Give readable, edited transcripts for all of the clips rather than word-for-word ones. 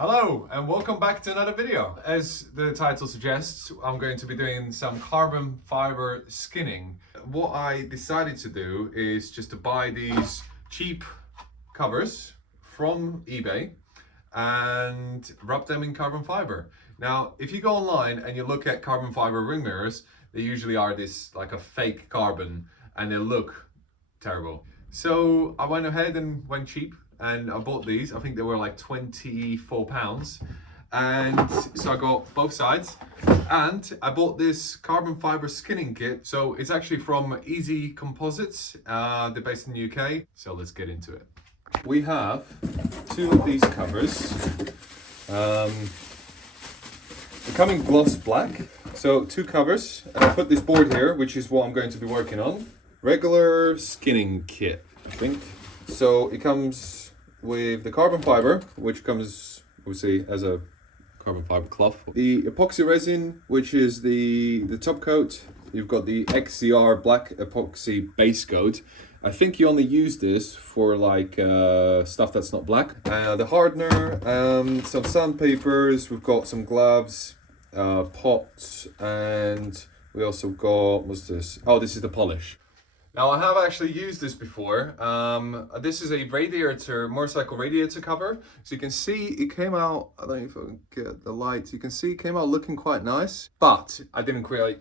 Hello and welcome back to another video. As the title suggests, I'm going to be doing some carbon fiber skinning. What I decided to do is just to buy these cheap covers from eBay and wrap them in carbon fiber. Now, if you go online and you look at carbon fiber ring mirrors, they usually are this like a fake carbon and they look terrible. So I went ahead and went cheap and I bought these. I think they were like £24. And so I got both sides and I bought this carbon fiber skinning kit. So it's actually from Easy Composites. They're based in the UK. So let's get into it. We have two of these covers. They come in gloss black. So two covers. And I put this board here, which is what I'm going to be working on. Regular skinning kit, I think. So it comes with the carbon fiber, which comes obviously as a carbon fiber cloth. The epoxy resin, which is the top coat. You've got the XCR black epoxy base coat. I think you only use this for like stuff that's not black. The hardener, some sandpapers. We've got some gloves, pots, and we also got, what's this? Oh, this is the polish. Now I have actually used this before. This is a radiator, motorcycle radiator cover. So you can see it came out, I don't know if I can get the light, you can see it came out looking quite nice, but I didn't quite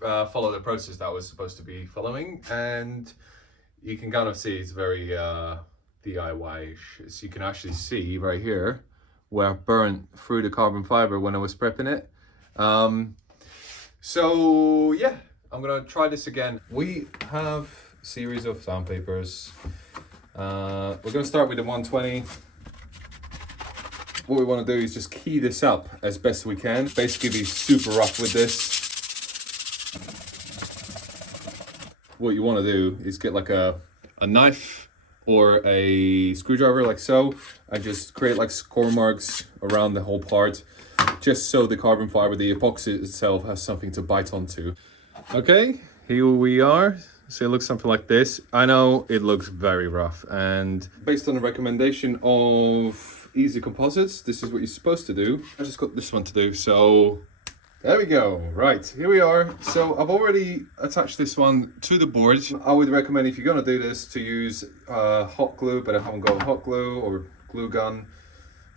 follow the process that I was supposed to be following. And you can kind of see it's very DIY-ish. So you can actually see right here where I burnt through the carbon fiber when I was prepping it. So yeah. I'm gonna try this again. We have a series of sandpapers. We're gonna start with the 120. What we wanna do is just key this up as best we can. Basically be super rough with this. What you wanna do is get like a knife or a screwdriver like so, and just create like score marks around the whole part, just so the carbon fiber, the epoxy itself, has something to bite onto. Okay, here we are. So it looks something like this. I know it looks very rough, and based on the recommendation of Easy Composites, this is what you're supposed to do. I just got this one to do, so there we go. Right, here we are. So I've already attached this one to the board. I would recommend, if you're gonna do this, to use hot glue, but I haven't got hot glue or glue gun,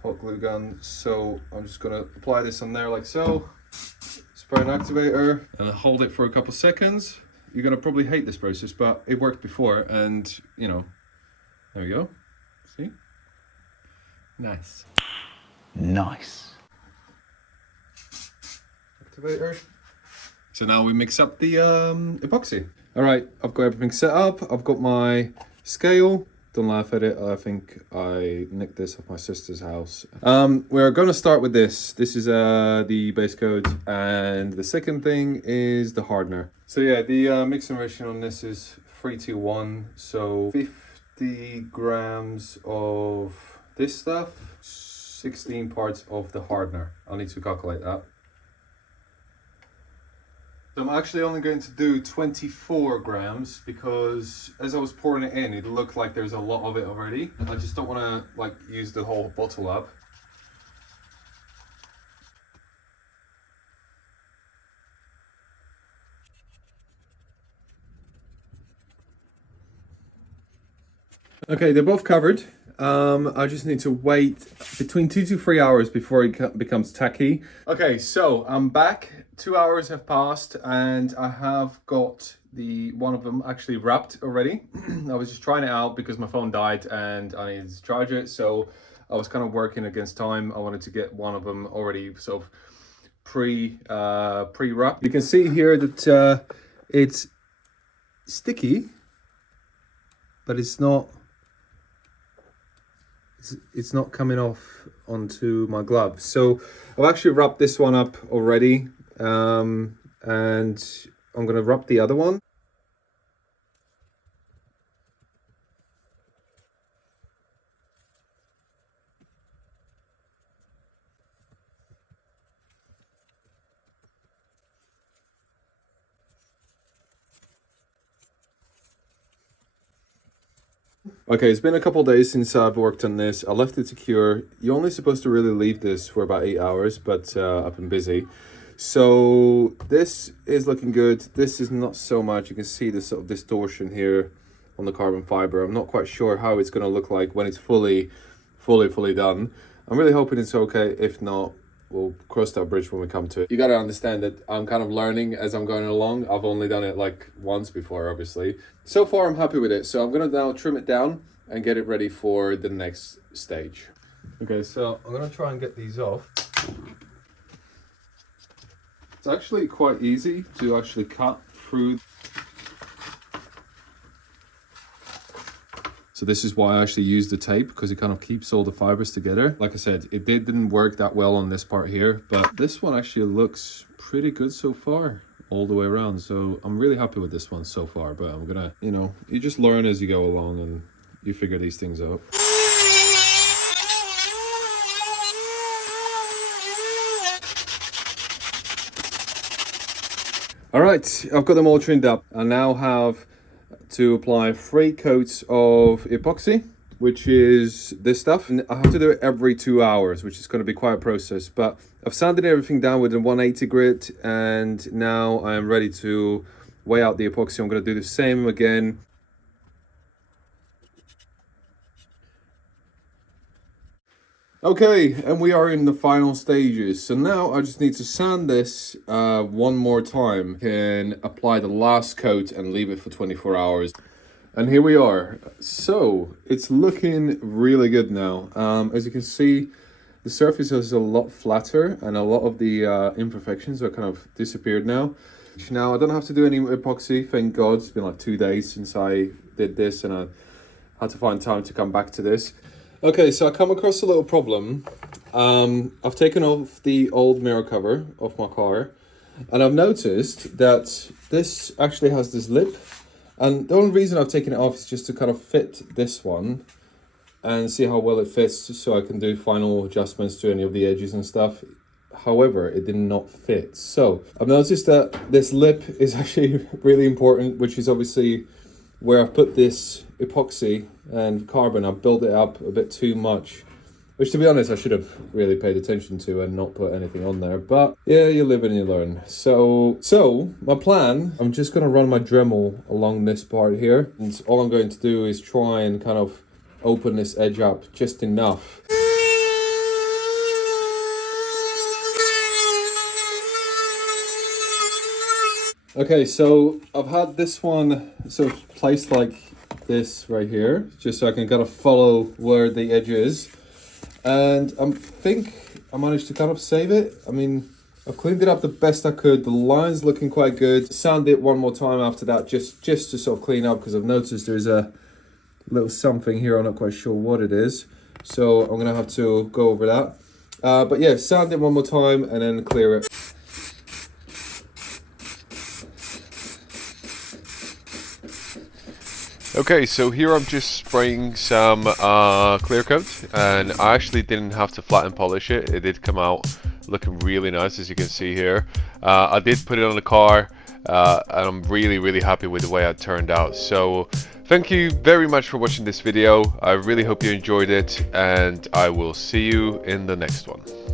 hot glue gun. So I'm just gonna apply this on there like so. Spray an activator and hold it for a couple seconds. You're gonna probably hate this process, but it worked before, and you know, there we go. See? Nice. Nice. Activator. So now we mix up the epoxy. All right, I've got everything set up. I've got my scale. Don't laugh at it. I think I nicked this off my sister's house. We're gonna start with this. This is the base coat, and the second thing is the hardener. So yeah, the mixing ratio on this is 3:1. So 50 grams of this stuff, 16 parts of the hardener. I'll need to calculate that. So I'm actually only going to do 24 grams because as I was pouring it in, it looked like there's a lot of it already. I just don't want to like use the whole bottle up. Okay, they're both covered. I just need to wait between 2 to 3 hours before it becomes tacky. Okay, so I'm back. 2 hours have passed and I have got the one of them actually wrapped already. I was just trying it out because my phone died and I needed to charge it. So I was kind of working against time. I wanted to get one of them already sort of pre-wrapped. You can see here that it's sticky, but it's not coming off onto my gloves. So I've actually wrapped this one up already, and I'm gonna wrap the other one. Okay, it's been a couple days since I've worked on this. I left it to cure. You're only supposed to really leave this for about 8 hours, but I've been busy. So this is looking good. This is not so much. You can see the sort of distortion here on the carbon fiber. I'm not quite sure how it's going to look like when it's fully done. I'm really hoping it's okay. If not, we'll cross that bridge when we come to it. You got to understand that I'm kind of learning as I'm going along. I've only done it like once before, obviously. So far, I'm happy with it. So I'm going to now trim it down and get it ready for the next stage. Okay, so I'm going to try and get these off. It's actually quite easy to actually cut through. So this is why I actually use the tape, because it kind of keeps all the fibers together. Like I said, it didn't work that well on this part here, but this one actually looks pretty good so far all the way around. So I'm really happy with this one so far, but I'm gonna, you just learn as you go along and you figure these things out. All right, I've got them all trimmed up. I now have to apply 3 coats of epoxy, which is this stuff. And I have to do it every 2 hours, which is going to be quite a process. But I've sanded everything down with a 180 grit, and now I am ready to weigh out the epoxy. I'm going to do the same again. Okay, and we are in the final stages. So now I just need to sand this one more time. Can apply the last coat and leave it for 24 hours. And here we are. So it's looking really good now. As you can see, the surface is a lot flatter and a lot of the imperfections are kind of disappeared now. Now I don't have to do any epoxy, thank God. It's been like 2 days since I did this and I had to find time to come back to this. Okay, so I come across a little problem. I've taken off the old mirror cover off my car, and I've noticed that this actually has this lip. And the only reason I've taken it off is just to kind of fit this one and see how well it fits, so I can do final adjustments to any of the edges and stuff. However, it did not fit. So I've noticed that this lip is actually really important, which is obviously where I've put this epoxy and carbon. I've built it up a bit too much, which to be honest I should have really paid attention to and not put anything on there, but yeah, you live and you learn. So my plan, I'm just going to run my Dremel along this part here, and all I'm going to do is try and kind of open this edge up just enough. Okay, so I've had this one sort of placed like this right here, just so I can kind of follow where the edge is. And I think I managed to kind of save it. I mean, I've cleaned it up the best I could. The line's looking quite good. Sand it one more time after that, just to sort of clean up, because I've noticed there's a little something here. I'm not quite sure what it is. So I'm gonna have to go over that. But yeah, sand it one more time and then clear it. Okay, so here I'm just spraying some clear coat, and I actually didn't have to flatten polish it. It did come out looking really nice, as you can see here. I did put it on the car, and I'm really happy with the way it turned out. So thank you very much for watching this video. I really hope you enjoyed it, and I will see you in the next one.